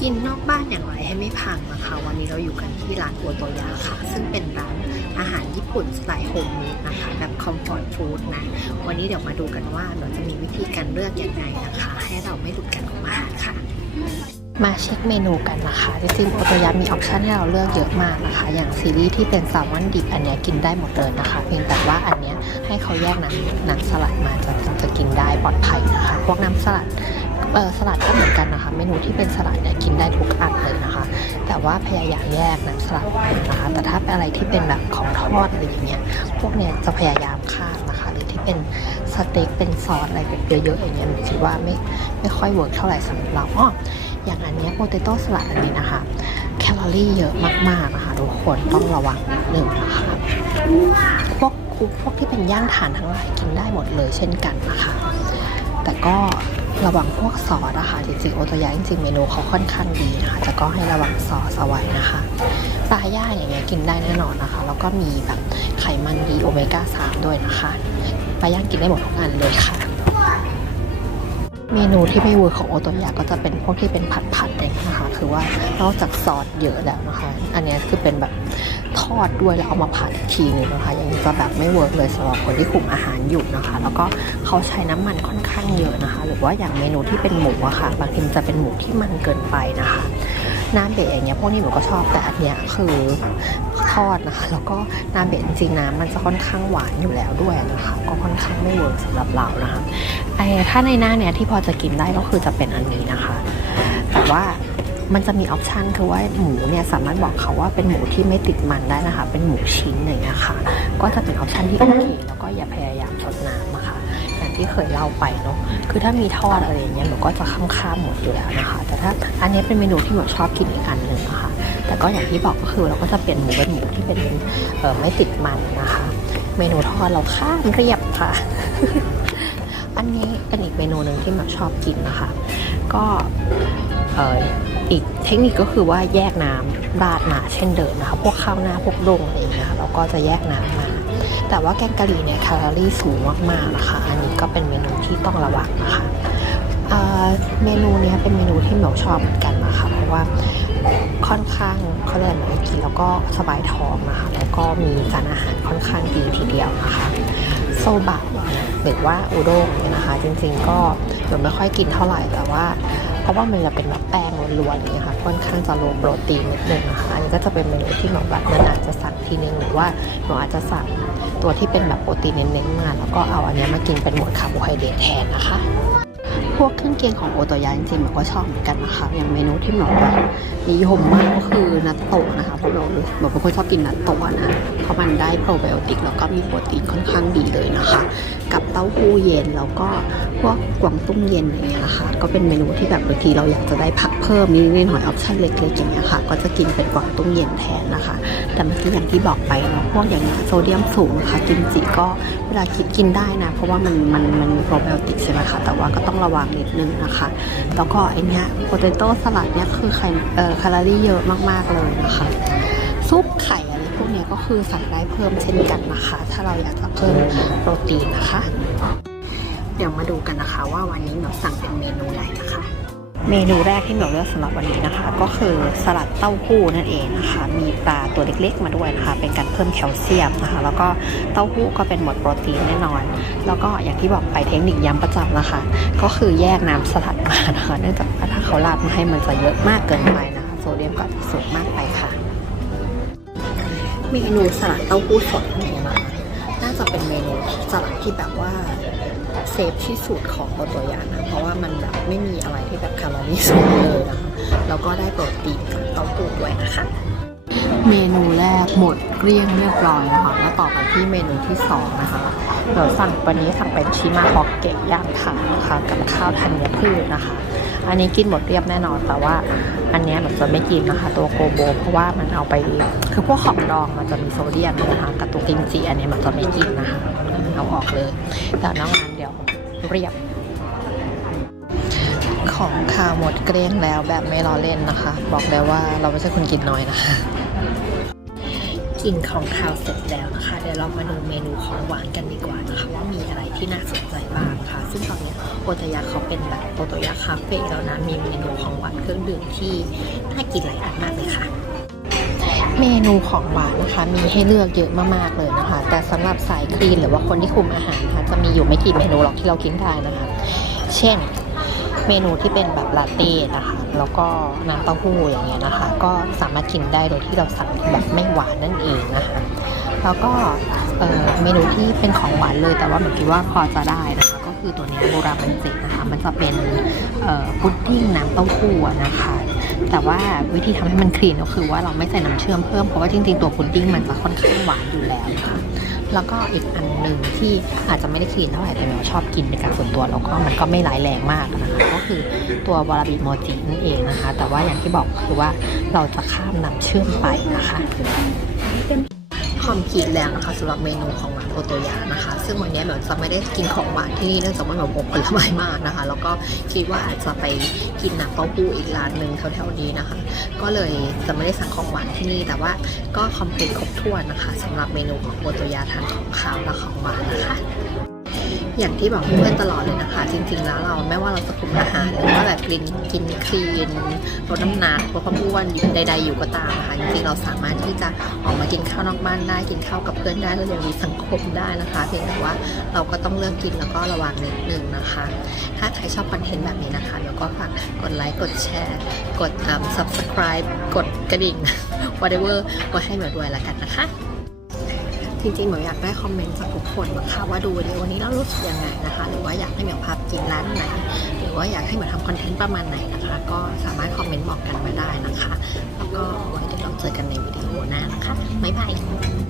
กินนอกบ้านอย่างไรให้ไม่พังนะคะ วันนี้เราอยู่กันที่ร้านโอโตยาค่ะ ซึ่งเป็นร้านอาหารญี่ปุ่นสไตล์โฮมเมดนะคะ แบบคอมฟอร์ตฟู้ดนะ วันนี้เดี๋ยวมาดูกันว่าเราจะมีวิธีการเลือกอยังไงนะคะ ให้เราไม่หลุดกันของอาหารค่ะ มาเช็คเมนูกันนะคะจริงๆโอโตยะมีออปชันให้เราเลือกเยอะมากนะคะ อย่างซีรีส์ที่เป็นแซลมอนดิบอันนี้กินได้หมดเลยนะคะ เพียงแต่ว่าอันนี้ให้เขาแยกน้ำน้ำสลัดมาจะจะกินได้ปลอดภัยนะคะ พวกน้ำสลัด สลัดก็เหมือนกันนะคะ เมนูที่เป็นสลัดเนี่ยกินได้ทุกอันเลยนะคะ แต่ว่าพยายามแยกน้ำสลัดนะคะ แต่ถ้าเป็นอะไรที่เป็นแบบของทอดอะไรอย่างเงี้ย พวกเนี้ยจะพยายามข้ามนะคะ หรือที่เป็นสเต็กเป็นซอสอะไรแบบเยอะๆอย่างเงี้ยหนูคิดว่าไม่ไม่ค่อยเวิร์กเท่าไหร่สำหรับเราอ้ออย่างอันเนี้โปเตโต้สลัดอันนี้นะคะ แคลอรี่เยอะมากๆนะคะทุกคนต้องระวังนิดนึงนะคะพวกพวกที่เป็นย่างถ่านทั้งหลายกินได้หมดเลยเช่นกันนะคะ แต่ก็ ระวังพวกซอสนะคะจริงๆโอโตยะจริงๆเมนูเขาค่อนข้างดีนะคะแต่ก็ให้ระวังซอสเอาไว้นะคะปลาย่างอย่างเงี้ยกินได้แน่นอนนะคะ แล้วก็มีแบบไขมันดีโอเมก้า3ด้วยนะคะปลาย่างกินได้หมดทุกอันเลยค่ะ เมนูที่ไม่เวิร์คของโอโตยะก็จะเป็นพวกที่เป็นผัดผัดๆเองนะคะ คือว่านอกจากซอสเยอะแล้วนะคะ อันนี้คือเป็นแบบทอดด้วยแล้วเอามาผัดอีกทีนึงนะคะยังจะแบบไม่เวิร์กเลยสำหรับคนที่คุมอาหารอยู่นะคะ แล้วก็เขาใช้น้ำมันค่อนข้างเยอะนะคะ หรือว่าอย่างเมนูที่เป็นหมูอะค่ะ บางทีจะเป็นหมูที่มันเกินไปนะคะ น้ำเบะอย่างเงี้ยพวกนี้หนูก็ชอบแต่อันเนี้ยคือทอดนะคะแล้วก็น้ำเบะจริงๆน้ำมันจะค่อนข้างหวานอยู่แล้วด้วยนะคะก็ค่อนข้างไม่เวิร์กสำหรับเรานะคะไอ้ถ้าในหน้าเนี้ยที่พอจะกินได้ก็คือจะเป็นอันนี้นะคะ แต่ว่ามันจะมีออปชันคือว่าหมูเนี่ยสามารถบอกเขาว่าเป็นหมูที่ไม่ติดมันได้นะคะ เป็นหมูชิ้นอย่างเงี้ยค่ะ ก็จะเป็นออปชันที่โอเคแล้วก็อย่าพยายามชดน้ำนะคะอย่างที่ เคยเล่าไปเนาะคือถ้ามีทอดอะไรอย่างเงี้ยหนูก็จะข้ามข้ามๆหมดอยู่แล้วนะคะ แต่ถ้าอันนี้เป็นเมนูที่หนูชอบกินอีกอันหนึ่งนะคะ แต่ก็อย่างที่บอกก็คือเราก็จะเปลี่ยนหมูเป็นหมูที่เป็นเออไม่ติดมันนะคะ เมนูทอดเราข้ามเรียบค่ะ อันนี้เป็นอีกเมนูหนึ่งที่แบบชอบกินนะคะ ก็เอ่ออีกเทคนิคก็คือว่าแยกน้ำราดมาเช่นเดิมนะคะ พวกข้าวหน้าพวกดงอะไรอย่างเงี้ยเราก็จะแยกน้ำมา แต่ว่าแกงกะหรี่เนี่ยแคลอรี่สูงมากๆนะคะ อันนี้ก็เป็นเมนูที่ต้องระวังนะคะเมนูเนี้ยเป็นเมนูที่หนูชอบเหมือนกันนะคะ เพราะว่าค่อนข้างเขาเรียกอะไรกินแล้วก็สบายท้องนะคะ แล้วก็มีสารอาหารค่อนข้างดีทีเดียวนะคะโซบะหรือว่าอุด้งเนี่ยนะคะ จริงๆก็หนูไม่ค่อยกินเท่าไหร่แต่ว่า ราะว่ามันจะเป็นแบบแป้งล้วนๆอย่างเงี้ยค่ะค่อนข้างจะโลโปรตีนนิดนึงนะคะอันนี้ก็จะเป็นเมนูที่หนูแบบนั้นอาจจะสั่งทีนึงหรือว่าหนูอาจจะสั่งตัวที่เป็นแบบโปรตีนเน้นๆมาแล้วก็เอาอันนี้มากินเป็นหมวดคาร์โบไฮเดรตแทนนะคะ วกเครื่องเคียงของโอโตยะจริงๆหนูก็ชอบเหมือนกันนะคะ อย่างเมนูที่หนูแบบนิยมมากก็คือนัตโตะนะคะเพราะเราหนูเป็นคนชอบกินนัตโตะนะเพราะมันได้โปรไบโอติกแล้วก็มีโปรตีนค่อนข้างดีเลยนะคะ กับเต้าหู้เย็นแล้วก็พวกกวางตุ้งเย็นอย่างเงี้ยนะคะ ก็เป็นเมนูที่แบบบางทีเราอยากจะได้ผักเพิ่มนิดหน่อยออปชั่นเล็กๆอย่างเงี้ยค่ะ ก็จะกินเป็นกวางตุ้งเย็นแทนนะคะ แต่เมื่อกี้อย่างที่บอกไปเนาะพวกอย่างเงี้ยโซเดียมสูงนะคะกิมจิก็เวลาคิดกินได้นะ เพราะว่ามันมันมันมีโปรไบโอติกใช่ไหมคะแต่ว่าก็ต้องระวังนิดนึงนะคะ แล้วก็ไอเนี้ยโปเตโต้สลัดเนี้ยคือไข่เอ่อแคลอรี่เยอะมากๆเลยนะคะซุปไข่อะไรพวกเนี้ยก็คือสั่งได้เพิ่มเช่นกันนะคะ ถ้าเราอยากจะเพิ่มโปรตีนนะคะ เดี๋ยวมาดูกันนะคะว่าวันนี้เราสั่งเป็นเมนูอะไรนะคะ เมนูแรกที่หนูเลือกสำหรับวันนี้นะคะ ก็คือสลัดเต้าหู้นั่นเองนะคะ มีปลาตัวเล็กๆมาด้วยนะคะ เป็นการเพิ่มแคลเซียมนะคะ แล้วก็เต้าหู้ก็เป็นหมวดโปรตีนแน่นอน แล้วก็อย่างที่บอกไปเทคนิคย้ำประจำนะคะ ก็คือแยกน้ำสลัดมานะคะ เนื่องจากว่าถ้าเขาราดมาให้มันจะเยอะมากเกินไปนะคะ โซเดียมก็จะสูงมากไปค่ะเมนูสลัดเต้าหู้สดนนี้นะคะน่าจะเป็นเมนูสลัดที่แบบว่า เซฟที่สุดของโอโตยานะ เพราะว่ามันแบบไม่มีอะไรที่แบบแคลอรี่สูงเลยนะคะ แล้วก็ได้โปรตีนจากเต้าหู้ด้วยนะคะ เมนูแรกหมดเกลี้ยงเรียบร้อยนะคะ แล้วต่อกันที่เมนูที่สองนะคะ เดี๋ยวสั่งวันนี้สั่งเป็นชิมาฮอกเกะย่างถ่านะคะกับข้าวธัญพืชนะคะ อันนี้กินหมดเรียบแน่นอนแต่ว่าอันเนี้ยหนูจะไม่กินนะคะ ตัวโกโบ เพราะว่ามันเอาไปคือพวกของดองมันจะมีโซเดียมนะคะกับตัวกิมจิอันนี้มันจะไม่กินนะคะเอาออกเลยแต่นอกนั้น เดี๋ยวเรียบ ของข่าวหมดเกลี้ยงแล้วแบบไม่ล้อเล่นนะคะ บอกเลยว่าเราไม่ใช่คนกินน้อยนะคะกินของข่าวเสร็จแล้วนะคะ เดี๋ยวเรามาดูเมนูของหวานกันดีกว่านะคะ ว่ามีอะไรที่น่าสนใจบ้างค่ะ ซึ่งตอนนี้โอโตยะเขาเป็นแบบโอโตยะคาเฟ่แล้วนะมีเมนูของหวานเครื่องดื่มดื่มที่น่ากินหลายอันมากเลยค่ะ เมนูของหวานนะคะ มีให้เลือกเยอะมากๆเลยนะคะ แต่สำหรับสายคลีนหรือว่าคนที่คุมอาหารนะคะจะมีอยู่ไม่กี่เมนูหรอกที่เรากินได้นะคะ เช่นเมนูที่เป็นแบบลาเต้นะคะ แล้วก็น้ำเต้าหู้อย่างเงี้ยนะคะ ก็สามารถกินได้โดยที่เราสั่งแบบไม่หวานนั่นเองนะคะแล้วก็เมนูที่เป็นของหวานเลย แต่ว่าเหมือนคิดว่าพอจะได้นะคะ ก็คือตัวนี้โบรามันเจนะคะ มันจะเป็นพุดดิ้งน้ำเต้าหู้นะคะ แต่ว่าวิธีทำให้มันคลีนก็คือว่าเราไม่ใส่น้ำเชื่อมเพิ่มเพราะว่าจริงๆตัวพุดดิ้งมันจะค่อนข้างหวานอยู่แล้วค่ะแล้วก็อีกอันหนึ่งที่อาจจะไม่ได้คลีนเท่าไหร่แต่เราชอบกินเป็นการส่วนตัวแล้วก็มันก็ไม่ร้ายแรงมากนะคะ ก็คือตัววาราบิโมจินั่นเองนะคะ แต่ว่าอย่างที่บอกคือว่าเราจะข้ามน้ำเชื่อมไปนะคะ ความคิดแล้วนะคะสำหรับเมนูของร้านโอโตยานะคะ ซึ่งวันนี้เราจะไม่ได้กินของหวานที่นี่เนื่องจากว่าเราอบผลไม้มากนะคะ แล้วก็คิดว่าอาจจะไปกินน้ำเต้าหู้อีกร้านหนึ่งแถวๆนี้นะคะ ก็เลยจะไม่ได้สั่งของหวานที่นี่แต่ว่าก็คอมเพลตครบถ้วนนะคะสำหรับเมนูของโอโตยาทานของขาวและของหวานนะคะ อย่างที่บอกเพื่อนตลอดเลยนะคะ จริงๆ แล้วเราไม่ว่าเราจะคุมอาหารหรือว่าแบบกินกินคลีนลดน้ำหนักลดความอ้วนใด ๆ อยู่ก็ตามนะคะจริงๆเราสามารถที่จะออกมากินข้าวนอกบ้านได้กินข้าวกับเพื่อนได้เรายังมีสังคมได้นะคะ เพียงแต่ว่าเราก็ต้องเลือกกินแล้วก็ระวังนิดนึงนะคะ ถ้าใครชอบคอนเทนต์แบบนี้นะคะแล้วก็ฝากกดไลค์กดแชร์ กด subscribe กดกระดิ่ง whatever ก็ให้เหมือนด้วยละกันนะคะ จริงๆเหมียวอยากได้คอมเมนต์จากทุกคนนะคะว่าดูวิดีโอนี้แล้วรู้สึกยังไงนะคะ หรือว่าอยากให้เหมียวพาไปกินร้านไหน หรือว่าอยากให้เหมียวทำคอนเทนต์ประมาณไหนนะคะ ก็สามารถคอมเมนต์บอกกันไว้ได้นะคะ แล้วก็ไว้เดี๋ยวเราเจอกันในวิดีโอหน้านะคะบ๊ายบาย